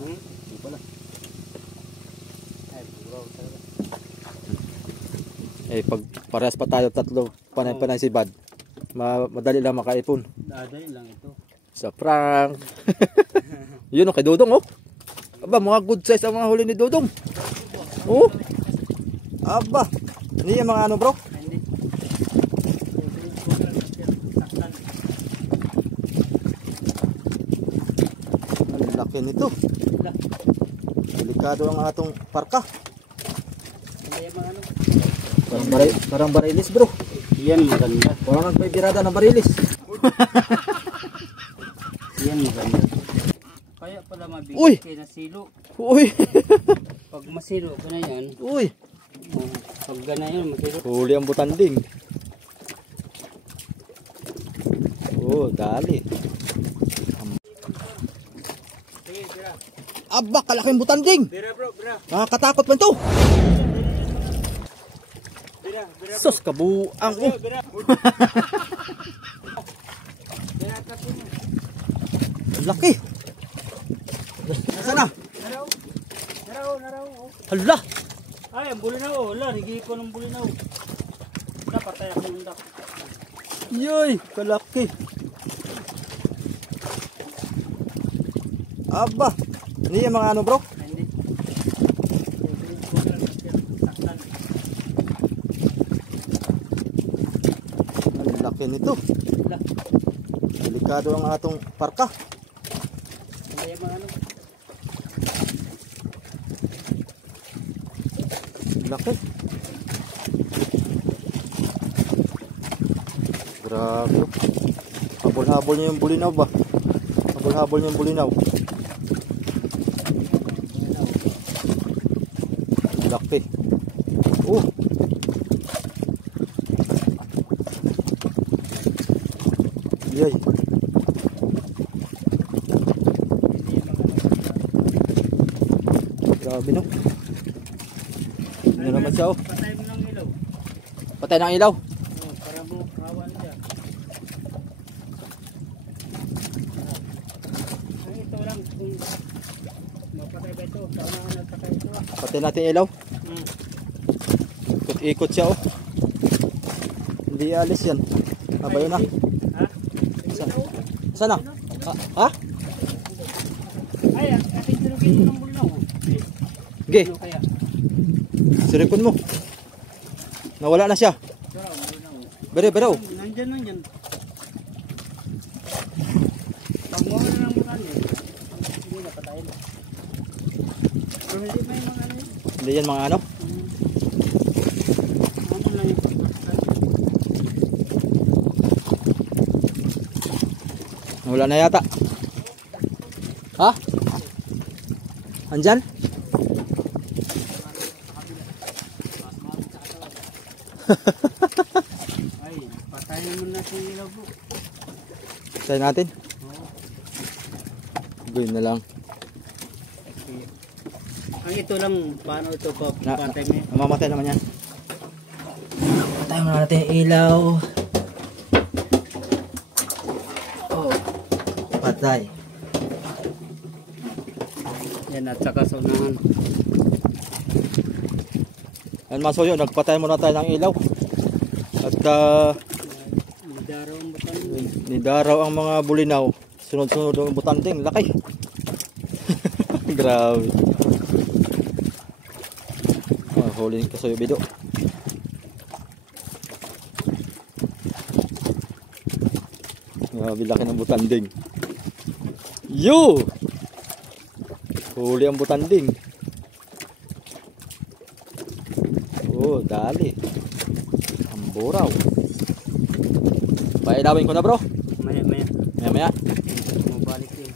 Hindi pala. Ay, buraw talaga. Eh, pag parehas pa tayo tatlo, panay-panay si Bad, madali lang makaipon. Dadali lang ito. Sa prank. Yun o, kay Dudong oh. Aba, mga good size ang mga huli ni Dudong. Oh. Aba. Hindi yung mga ano bro? Hindi. Ang laki nito. Delikado ang atong parka. Hindi yung mga ano. Parang barilis bro. Yan maganda. Parang nagpapirada ng barilis. Yan maganda. Kaya pala Uy! mabigat kay nasilo. Uy. Pag masilo ka na yan. Uy. Pag gana yan masilo. Huli ang butanding. Oh, dali. Sige, bira. Aba, kalaking butanding. Bira bro, bira. Nakakatakot man to. Bira, bira. Sus, kabuang oh. Bira. Bira, tapos mo. Ang laki. Nasaan na? Naraw. Hala. Ay, ang bulinaw. Wala, higi ko ng bulinaw. Wala, patay ako ng dak. Yoy, kalaki. Aba. Hindi yung mga ano bro? Hindi. Ang laki nito. Wala. Delikado ang atong parka. Hindi yung mga ano. Laki. Grabe. Habol-habol niya yung bulinaw ba? Habol-habol niya yung bulinaw. Laki. Oh. Yay. Grabe no. Ano naman siya oh. Patay mo ng ilaw. Patay ng ilaw. Oh, para mo kawan siya. Ang ito lang kung mapatay ba ito, sana nga nagtakay ito ah. Patay natin ilaw. Ikot-ikot siya oh. Hindi alis yan. Abay na. Ha? Sana? Ha? Ay, ating sinugin mo ng bulinaw. Ge, Ano kaya? siripon mo. Nawala na siya. Pero, bulinaw. Bere. Nandyan. Pagmuha na ng mga ano eh. Hindi na patayin. Pero hindi may mga ano eh. Hindi yan mga ano. Ano lang yung Nawala na yata. Ha? Andyan? ay, patayin mo na si ilaw po. Try natin. Oo. Gawin na lang. Ang ito lang, paano ito pa pantay mo? Mamamatay naman yan. Patay mo natin yung ilaw. Oh. Patay. Yan at saka sa unahan. Yan mga soyo, nagpatay muna tayo ng ilaw. At Nidaraw ang butang. nidaraw ang mga bulinaw. Sunod-sunod ang butanding. Laki. Grabe. Huli ka soyo bido. Grabe laki ng butanding. Yo! Huli ang butanding. Oh, dali. Ang buraw. Pailawin ko na bro. Maya. Maya. Mabalik din.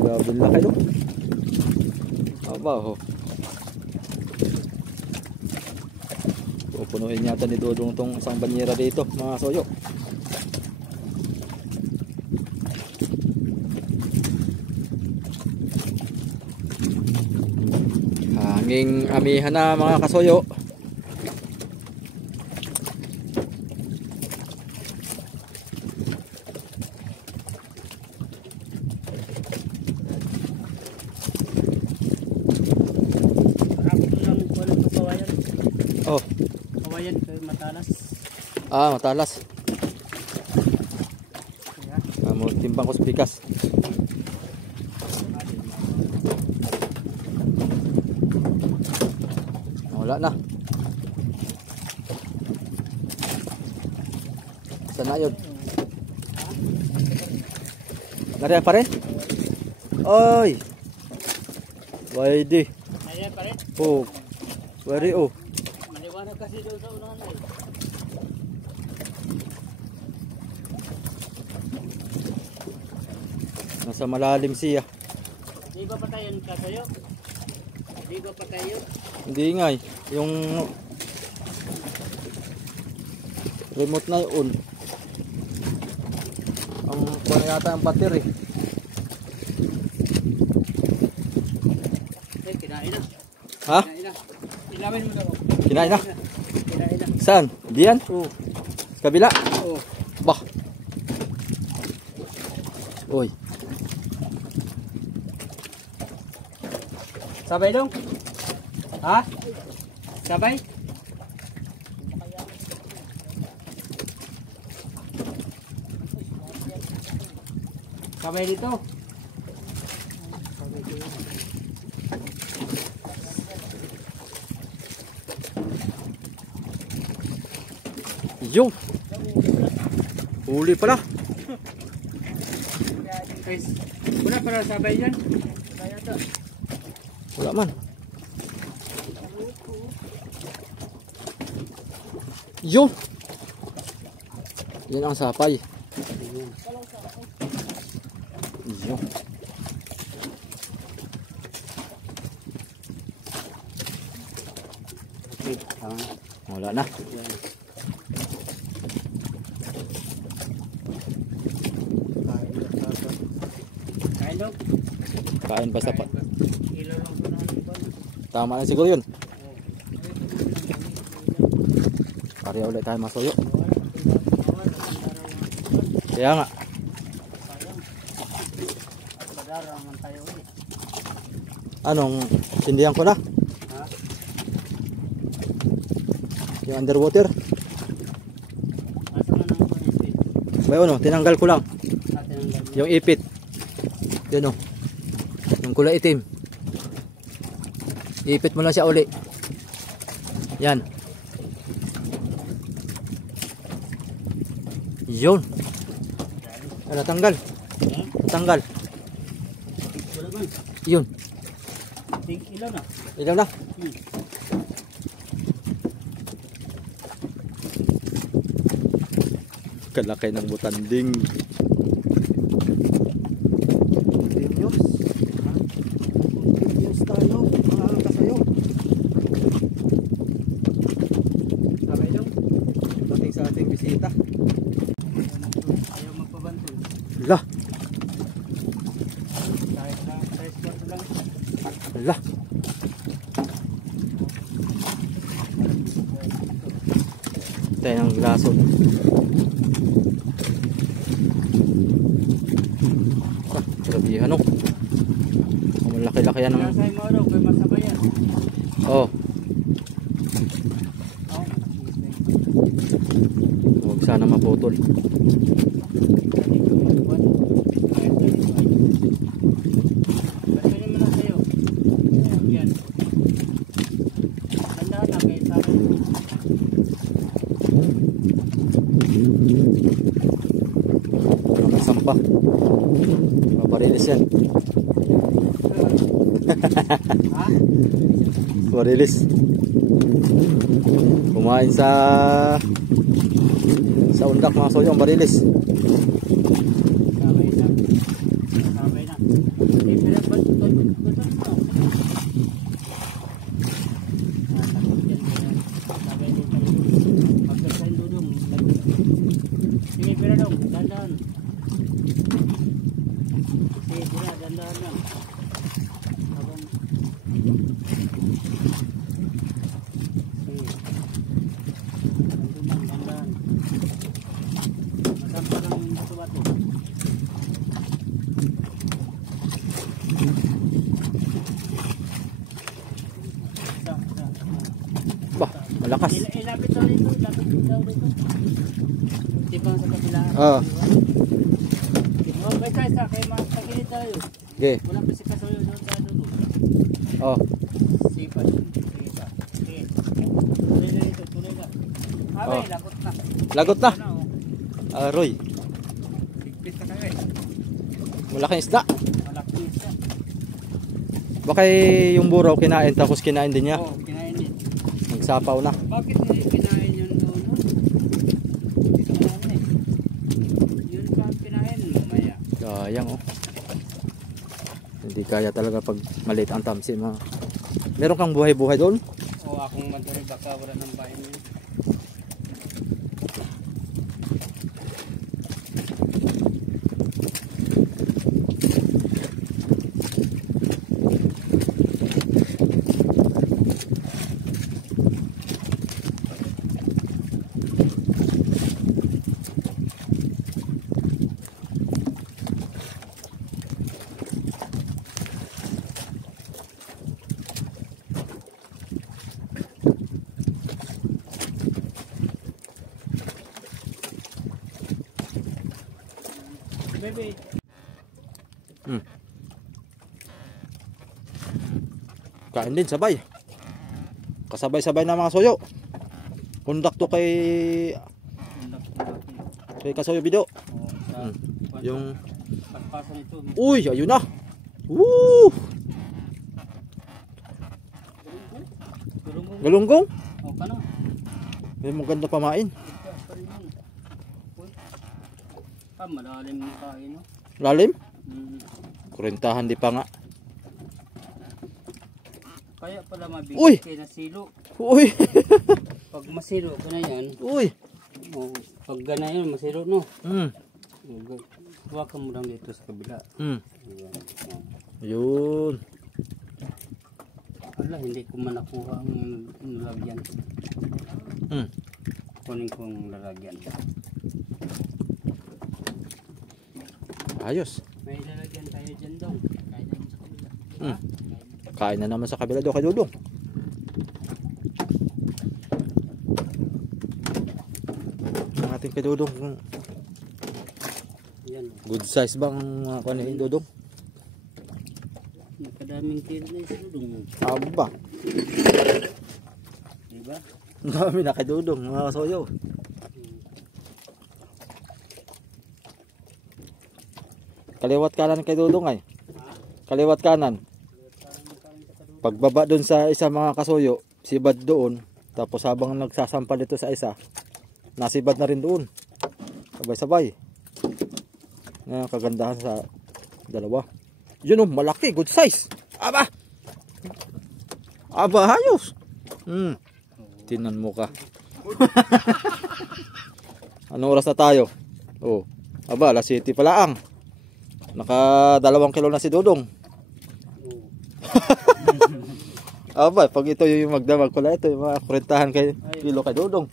Grabe laki no. Aba ho. Pupunuin yata ni Dodong tong isang banyera dito mga soyo. Hanging amihan na mga kasoyo. matalas. Ah, matalas. Kaya, Mo timbang ko sa bigas. Wala na. Saan na yun? Nariyan pa rin? Ay! Pwede. ayan pa rin. Oh. Pwede oh. Maliwanag kasi doon sa unahan ay. Nasa malalim siya. Di ba patayan ka sa'yo? Di ba patayan? Hindi nga eh. Yung remote na yun. Ang kuha yata ang battery. Eh, kinain na. Ha? Kinain na. Ilamin mo daw. Kinain na? Kinain na. Saan? Diyan? Oo. Sa kabila? Oo. Bah. Uy. Sabay dong. Ha? Sabay? Sabay dito. Yung. Huli pala. Guys, wala para sabay dyan. Wala man. Yung. Yan ang sapay. Yung. Okay, tama. Wala na. Yan. Kain daw. Kain pa sa pa. Ilaw lang po naman ito. Tama na siguro yun. Pariya ulit tayo masuyo. Kaya nga. Padara naman tayo ulit. Anong sindihan ko na? Ha? Yung underwater. Asa man ang kunisip? May ano, tinanggal ko lang. Atin ang gagawin. Yung ipit. Yun o. Yung kulay itim. Ipit mo lang siya uli. Yan. Yun. Ano, tanggal. Ha? Tanggal. Wala man. Yun. Ilaw na. Ilaw na. Kalakay ng butanding. Continuous. Continuous tayo. Mga kasayo. Sabay daw. Dating sa ating bisita. Ayaw magpabantol. Lah. Kahit na sa spot lang. Lah. Tayo ng glaso. Ah, grabihan o. Malaki-laki yan ng... Nasay mo daw, kay masabayan. Oh, Oh, huwag sana maputol. Balik mo na sa'yo. Yan. Tandaan na kay sabay. Wala may sampah. Mabarilis yan. Ha? Barilis. Kumain sa undak mga soyo ang barilis. Sabay na. Sabay na. Hindi pala ba? Tutunan mo. Takot yan. Sabay din tayo. Pagkasain dudong. Sige, pera dong. Dandahan. Sige, pera. Dandahan lang. Habang... Sige. Nandun lang. Dandahan. Masampa lang yung bato-bato. Isa. Bah, malakas. Ilapit na rin ito. bang sa kabila? Ah. Oh, may kaysa kay matagilid tayo. Okay. Wala pa si Kasoyo doon sa dulo. Oh. Sipa. Sipa. Okay. Tuloy na dito, tuloy na. Abay, lagot na. Lagot na. Ano, oh. Aroy. Bigpit na kami. Malaking isda. Malaki siya. Baka yung buraw kinain tapos kinain din niya. Oo, kinain din. Nagsapaw na. Bakit hindi kinain yun doon? Hindi kinain eh. Yun pa ang kinain mamaya. Sayang oh. Hindi kaya talaga pag maliit ang tamsi mga. Meron kang buhay-buhay doon? O akong maduri baka wala ng bahay niya. Baby. Kain din sabay. Kasabay-sabay na mga soyo. Kundak to kay Kasoyo video. Yung Pagpasan ito. uy, ayun na. Woo! Galunggong? O ka na. May maganda pamain. Malalim yung kain, no? Lalim? Kurentahan Kurentahan di pa nga. Kaya pala Uy! mabigat kayo na silo. Uy! Pag masilo ka na yan, Uy! pag gana yan, masilo, no? Mm. Huwakan mo lang dito sa kabila. Mm. Ayan. Yun. Ala, hindi ko man nakuha ang lalagyan. Mm. Kunin ko ang lalagyan. Ayos. May lalagyan tayo dyan daw. Kain na sa kabila. Mm. Kain na naman sa kabila daw kay Dudong. Ang ating kay Dudong. Yan. Good size bang mga kuha ni Dudong? Nakadaming kilo na yung siludong. Aba. Diba? Ang dami na kay Dudong mga kasoyo. Kaliwat kanan kay Dudong ay. Kaliwat kanan. Pagbaba doon sa isa mga kasuyo, sibad doon. Tapos habang nagsasampal dito sa isa, nasibad na rin doon. Sabay-sabay. Ngayon kagandahan sa dalawa. Yun oh, malaki, good size. Aba! Aba, hayos. Tinan mo ka. Anong oras na tayo? Oh, aba, alas 7 pala ang. Naka 2 kilo na si Dudong. Aba, pag ito yung magdamag pala ito, yung mga kurentahan kay kilo kay Dudong.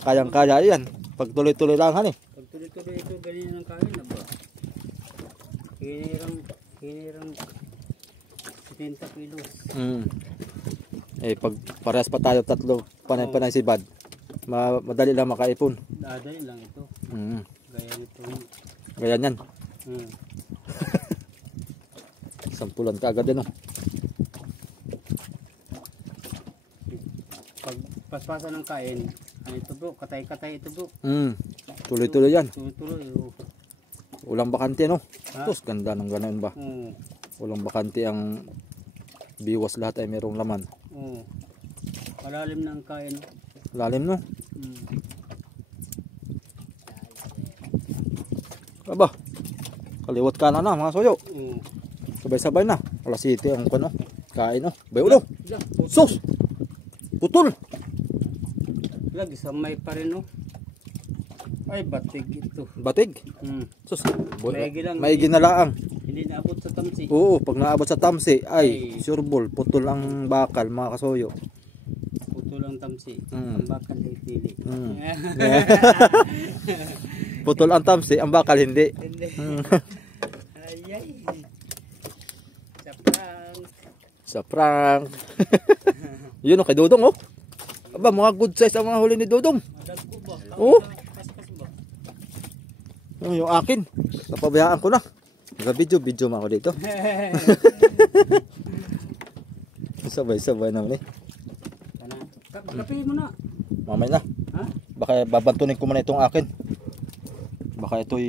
Kayang-kaya yan. Pag tuloy-tuloy lang han eh. Pag tuloy-tuloy ito, ganyan ang kain na ba? Hinirang 70 kilos. Eh, pag parehas pa tayo tatlo, panay-panay si Bad. Madali lang makaipon. Dadali lang ito. Gaya nito. Gaya yan. Sampulan ka agad din oh. Pag paspasan ng kain, ano ito bro? Katay-katay ito bro. Tuloy-tuloy yan. Tuloy-tuloy. Ulang bakante no. Ha? Tapos ganda ng ganoon ba? Ulang bakante ang biwas lahat ay merong laman. Malalim na ang kain. Lalim no. Aba. Kaliwat kanan na mga soyo. Sabay-sabay na. Alas 7 ang kuno. Kain no. Bayulo. Sus. Putol. Lagi sa may pa rin no. Ay batig ito. Batig. Sus. May ginalaang. Hindi naabot sa tamsi. Oo, pag naabot sa tamsi ay sure ball, putol ang bakal mga kasoyo. Putol ang tamsi. Ang bakal ay pili. Putol ang tamsi, ang bakal hindi. Hindi. Ayay. Sa prank. Yun o, kay Dudong oh. Aba, mga good size ang mga huli ni Dudong. Madagpo ba? Oo. Kaskas ba? Yung akin. Napabayaan ko na. Nag-video mo ako dito. Sabay-sabay naman eh. Kape mo na. Mamay na. Ha? Baka babantunin ko muna itong akin. Baka ito'y...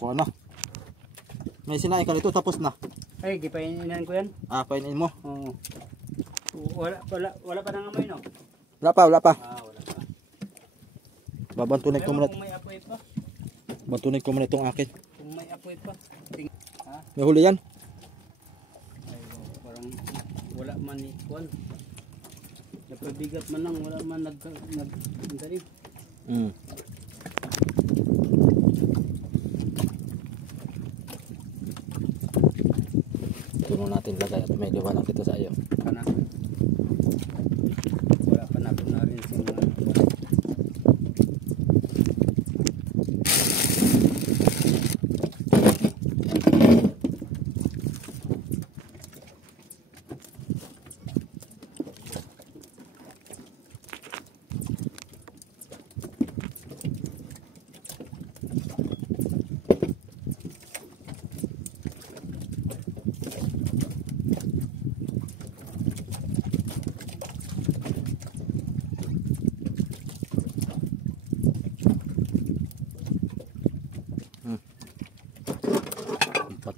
Kuha na. May sinain ka nito tapos na. Ay, gipaininan ko yan. Ah, painin mo. Oo. Wala pa nang amoy, no? Wala pa. Wala pa. Babantunin ko muna. Kung may apoy pa. Bantunin ko muna itong akin. Kung may apoy pa. Ha? May huli yan. Ay, parang wala man ni Juan. Napabigat man lang, wala man nagtanim. Tulong natin lagay at may liwanag dito sa iyo. Kana. Wala pa na rin sa mga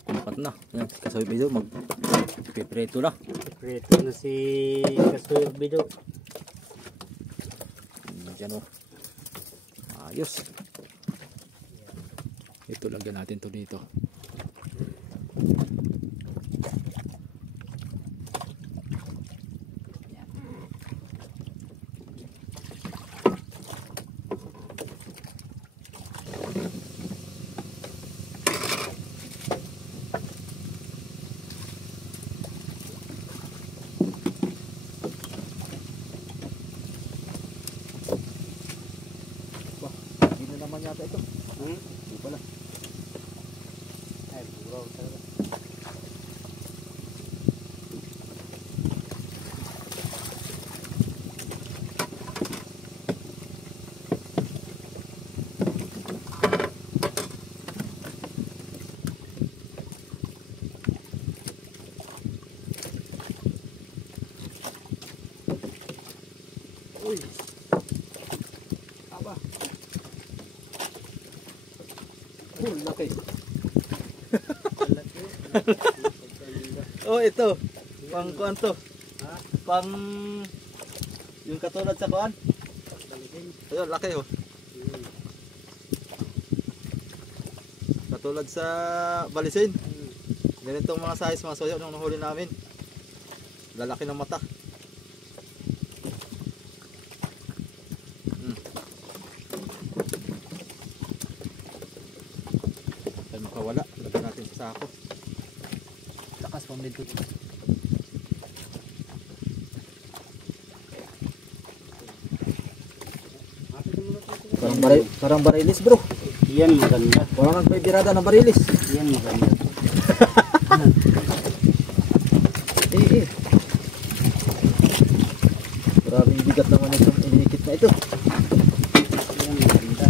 kumpat na. Yan, kasoy video magpipreto na. Preto na si Kasoy Bido. Diyan o. Ayos. Ito lagyan natin to dito. Hindi na naman yata ito. Hindi pala. Ay, buraw talaga. Uy. Aba. Laki. Oh, ito. Pang kuan to. Ha? Pang yung katulad sa kuan. Ayun, laki oh. Katulad sa balisin. Ganitong mga size, mga soyo nung nahuli namin. Lalaki ng mata. Ay makawala. Lagyan natin sa sako. Lakas pang dito. Parang barilis bro. Yan maganda. Parang nagpapirada ng barilis. Yan maganda. Eh. Maraming bigat naman itong iniikit na ito. Yan maganda.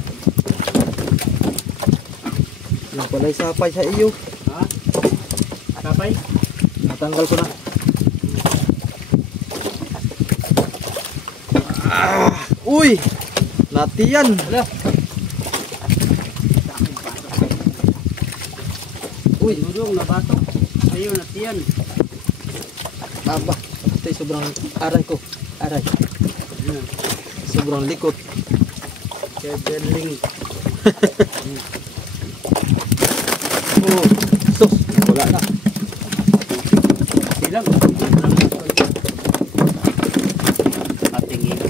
Yung pala'y sapay sa iyo. Ha? Kapay? Natanggal ko na. Uy! Natiyan! Wala. Uy, dudong nabatok. Ayun, natiyan. Aba, ito'y sobrang aray ko. Aray. Sobrang likot. Kebeling. Oh, sus! Wala na. Bilang. Atingin.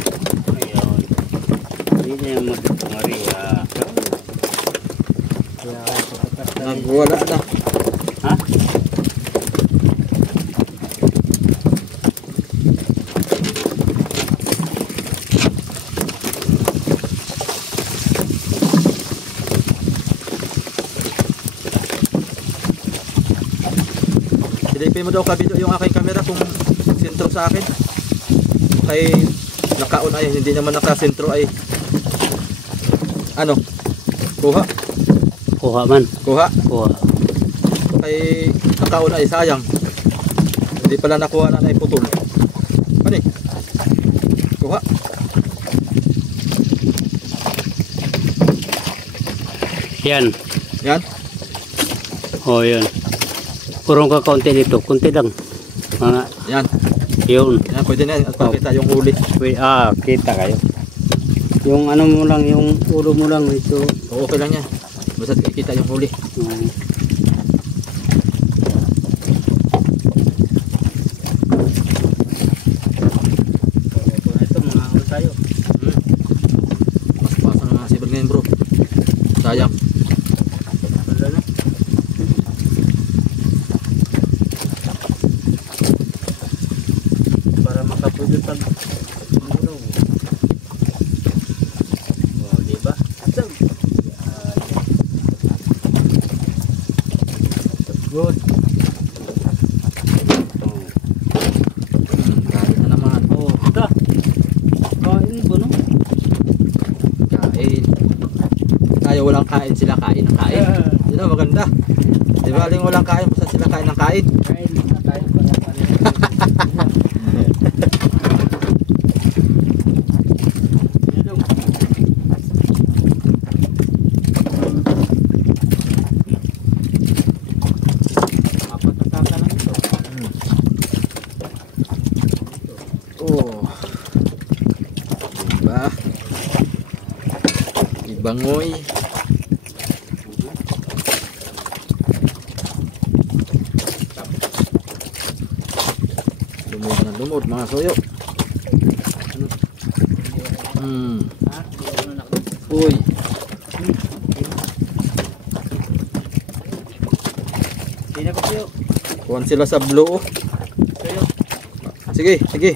Ayun. Hindi niya magpangari. Nagwala na. Ha? Silipin mo daw kabilo yung aking camera kung sentro sa akin. Kay nakaon ay hindi naman nakasentro ay. Ano? Kuha. Kuha man. Kuha. Kuha. Kay nakauna ay sayang. Hindi pala nakuha na naiputol. Ano eh? Kuha. Yan. Yan. Oh, yan. Purong ka kaunti dito. Kunti lang. Mga, Yan. yun. Yan, pwede na. At pakita yung huli. Kita kayo. Yung ano mo lang, yung ulo mo lang ito. O, okay lang yan. Basta kita yung huli. Ito, mga ano tayo. Pas-pasan ng mga sibad ngayon bro. Sayang. Wala na. Para makapulot pag umulaw. Oh, diba? Good. Kain na naman. Oh, ito. Kain ba no? Kain. Tayo walang kain, sila kain ng kain. Yun ang maganda. Di ba aling walang kain, basta sila kain ng kain. Kain na tayo para apat na tata lang ito. Oh. Diba? Ibangoy. Lumod na lumod mga soyo. Ha? Ano na ako? Uy. Sino ko siyo? Kuhan sila sa blue. Siyo. Sige, sige.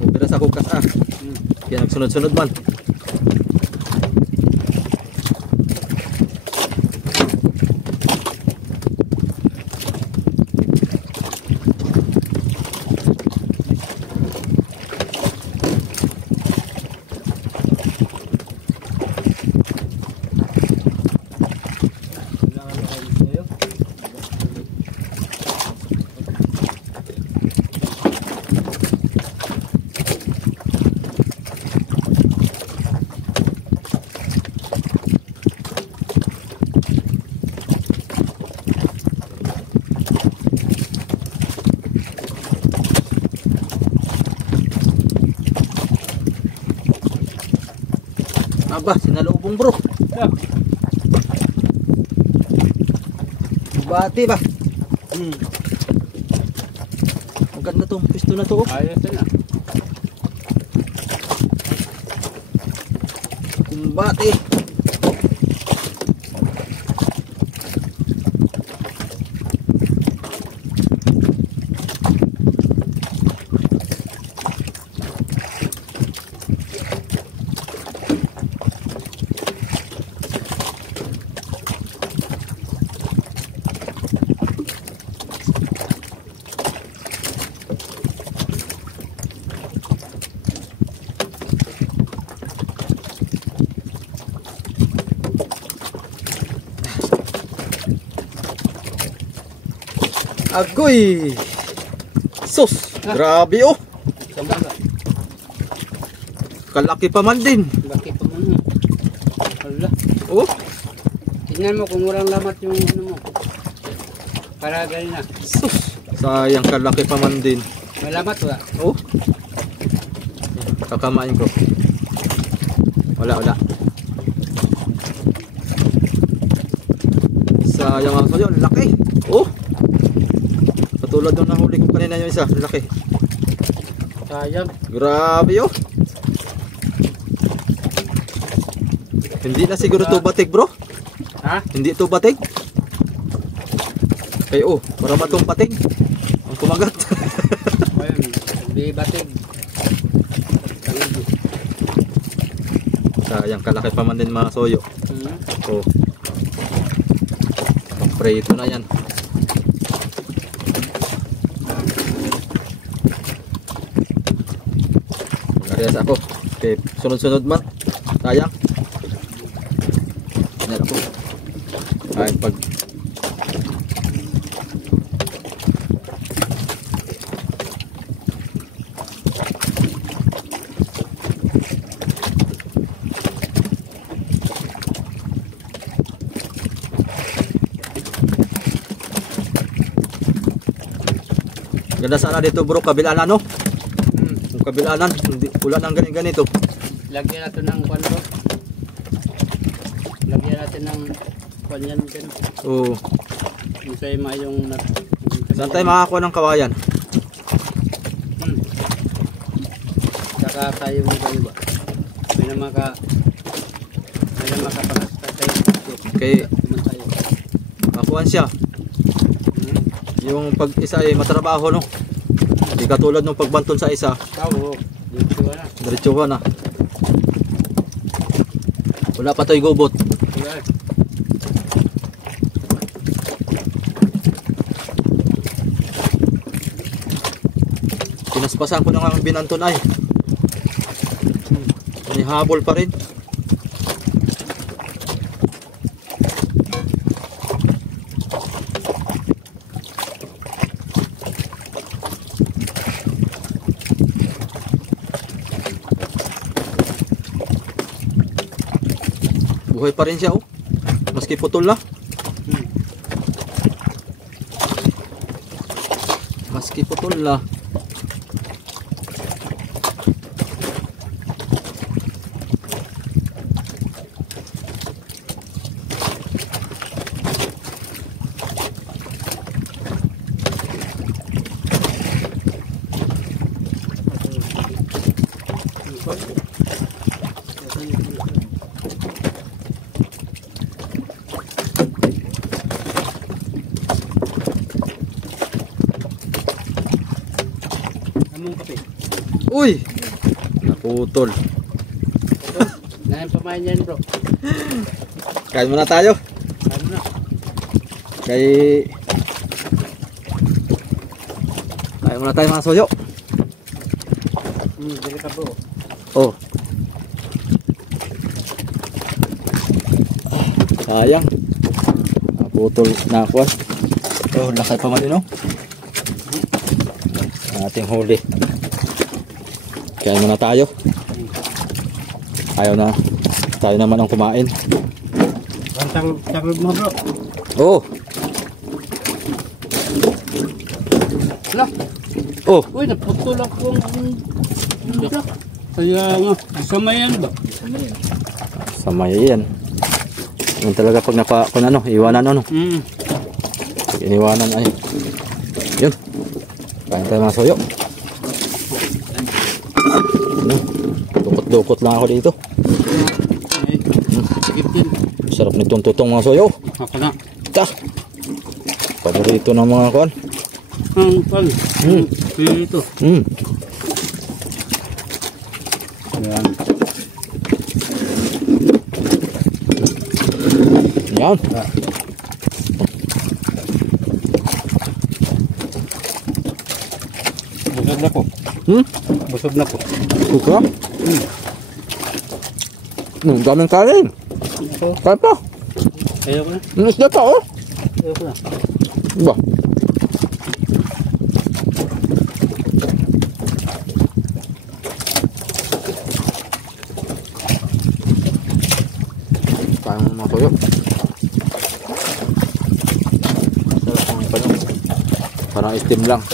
Ubira sa kukas ah. Kaya nagsunod-sunod man. Aba, sinalubong bro. Bati ba? Maganda tong pisto na to. Ayos na. Kumbati. Agoy! Sus! Grabe oh! Samaga. Kalaki pa man din. Laki pa man mo. Hala. Oh! Tingnan mo kung walang lamat yung ano mo. Karagal na. Sus! Sayang kalaki pa man din. May lamat wala. Oh! Kakamain ko. Wala, wala. Sayang ang sayo. Laki! Oh! Katulad nung nahuli ko kanina yung isa. Laki. Sayang. Grabe oh! Hindi na siguro to batik bro. Ha? Hindi to batik. Kaya oh, para matong pating. Ang kumagat. Ayun. Hindi batig. Sayang, kalaki pa man din mga soyo. Oh. Prito na yan. Kariyas ako. Okay, sunod-sunod man. Sayang. Yan ako. Ay, pag ganda sana dito bro, kabilaan no? Yung kabilaan, wala nang ganito. Lagyan natin ng kwan bro. Lagyan natin ng kwan yan dyan. Oo. Yung sa'yo yung... Saan tayo makakuha ng kawayan? Saka tayo mo kayo ba? May na makapangasta tayo. Okay. Makuhan siya. Yung pag isa ay matrabaho no. Hindi katulad nung pagbanton sa isa. Oo. Diretso ka na. Wala pa to'y gubot. Wala. Pinaspasan ko na nga ang binanton ay. May habol pa rin. Buhay pa rin siya oh. Maski putol na. Maski putol na. Uy! Naputol. Ngayon pamain yan bro. Kain muna tayo. Ano na? Kain muna tayo mga soyo. Dili ka bro. Oh. Sayang. Naputol na ako. Oh, lakay pa man din oh. Ating huli. Kaya muna tayo. Ayaw na. Tayo naman ang kumain. Pantang mo bro. Oh. Wala. Oh. Uy, naputol ako ang... Kaya nga, sama yan ba? Sama yan. Yung talaga pag kung ano, iwanan ano. Iniwanan ay. Yun. Kain tayo mga soyo. Dukot-dukot lang ako dito. Sarap nitong tutong mga soyo. Ako na. Ta. Paborito ng mga kuan. Ang pal. Ito. Yan. Yan. Busog na po. Busog na po. Kuka? Daming kanin. Kain pa. Ayaw ko na. Isda pa oh. Ayaw ko na. Ba? Kain mo mga toyo. Sarap ng panyo. Parang steam lang.